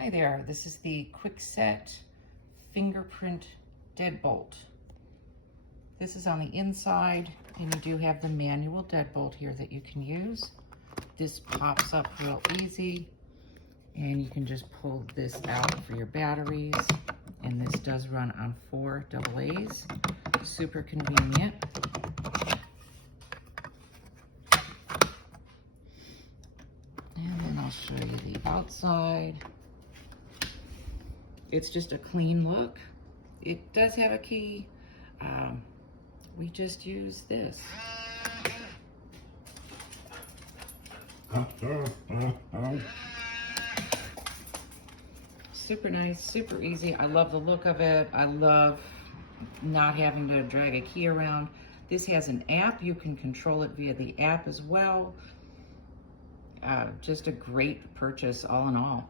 Hi there, this is the Kwikset Fingerprint deadbolt. This is on the inside, and you do have the manual deadbolt here that you can use. This pops up real easy, and you can just pull this out for your batteries. And this does run on 4 AA's. Super convenient. And then I'll show you the outside. It's just a clean look. It does have a key. We just use this. Super nice, super easy. I love the look of it. I love not having to drag a key around. This has an app. You can control it via the app as well. Just a great purchase all in all.